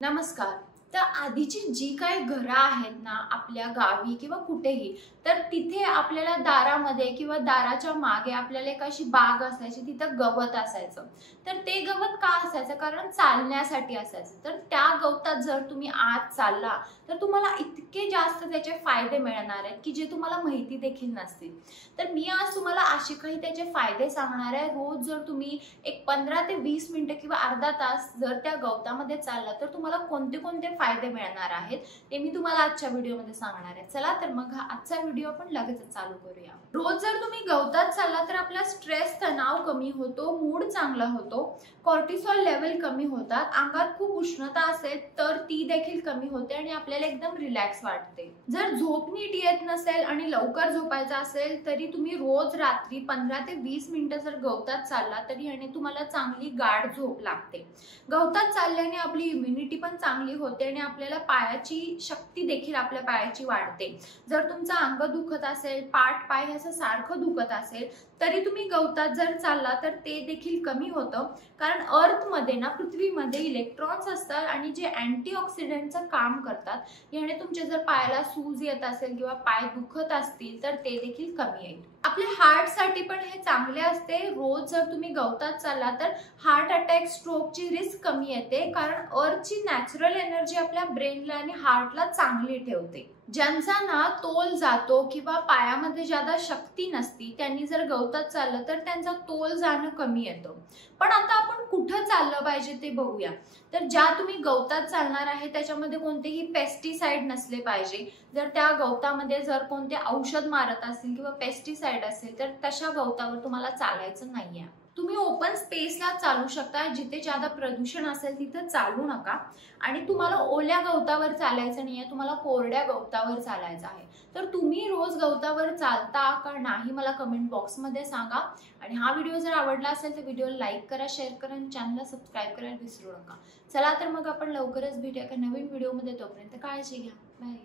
नमस्कार। तर आधीची जी काही घरं आहेत ना आपल्या गावी किंवा कुठेही, तर तिथे आपल्याला दारामध्ये किंवा दाराच्या मागे आपल्याला एक अशी बाग असायची, तिथं गवत असायचं। तर ते गवत का असायचं? कारण चालण्यासाठी असायचं। तर त्या गवतात जर तुम्ही आत चालला तर तुम्हाला इतके जास्त त्याचे फायदे मिळणार आहेत की जे तुम्हाला माहिती देखील नसतील। तर मी आज तुम्हाला असे काही त्याचे फायदे सांगणार आहे। रोज जर तुम्ही एक 15 ते 20 मिनिटं किंवा अर्धा तास जर त्या गवतामध्ये चालला तर तुम्हाला कोणते कोणते फायदे मिळणार आहेत ते मी तुम्हाला आजच्या व्हिडिओमध्ये सांगणार आहे। चला तर मग हा आजचा व्हिडिओ आपण लगेच चालू करूया। रोज जर तुम्ही गवतात चालला तर आपला स्ट्रेस तणाव कमी होतो, मूड चांगला होतो, कॉर्टिसॉल लेवल कमी होतात, अंगात खूप उष्णता असेल तर ती देखील कमी होते आणि आपल्याला एकदम रिलॅक्स वाटते। जर झोप नीट येत नसेल आणि लवकर झोपायचं असेल तरी तुम्ही रोज रात्री 15 ते 20 मिनिटं जर गवतात चालला तरी याने तुम्हाला चांगली गाढ झोप लागते। गवतात चालल्याने आपली इम्युनिटी पण चांगली होते आणि आपल्याला पायाची शक्ती देखील आपल्या पायाची वाढते। जर तुमचं अंग दुखत असेल, पाठ पाय असं सारखं दुखत असेल तरी तुम्ही गवतात जर चालला तर ते देखील कमी होतं। कारण अर्थ मध्ये ना, पृथ्वीमध्ये इलेक्ट्रॉन्स असतात आणि जे अँटीऑक्सिडंटचं काम करतात। याने तुमच्या जर पायाला सूज येत असेल किंवा पाय दुखत असतील तर ते देखील कमी येईल। आपल्या हार्ट साठी पण हे चांगले असते। रोज जर तुम्ही गवतात चालला तर हार्ट अटॅक, स्ट्रोकची रिस्क कमी येते, कारण अर्थची नॅचरल एनर्जी आपल्या ब्रेनला आणि हार्टला चांगली ठेवते। ज्यांचा ना तोल जातो किंवा पायामध्ये ज्यादा शक्ती नसती त्यांनी जर गवतात चाललं तर त्यांचा तोल जाणं कमी येतं। पण आता आपण कुठं चाललं पाहिजे ते बघूया। तर ज्या तुम्ही गवतात चालणार आहे त्याच्यामध्ये कोणतेही पेस्टिसाइड नसले पाहिजे। जर त्या गवतामध्ये जर कोणते औषध मारत असतील किंवा पेस्टिसाइड असेल तर तशा गवतावर तुम्हाला चालायचं नाहीये। तुम्ही ओपन स्पेसला चालू शकता, जिथे ज्यादा प्रदूषण असेल तिथे चालू नका। आणि तुम्हाला ओल्या गवतावर चालायचं नाहीये, तुम्हाला कोरड्या गवतावर चालायचं आहे। तर तुम्ही रोज गवतावर चालता का नाही मला कमेंट बॉक्समध्ये सांगा। आणि हा व्हिडिओ जर आवडला असेल तर व्हिडिओला लाईक करा, शेअर करा आणि चॅनलला सबस्क्राईब करायला विसरू नका। चला तर मग आपण लवकरच भेटूया एका नवीन व्हिडिओमध्ये। तोपर्यंत काळजी घ्या। बाय।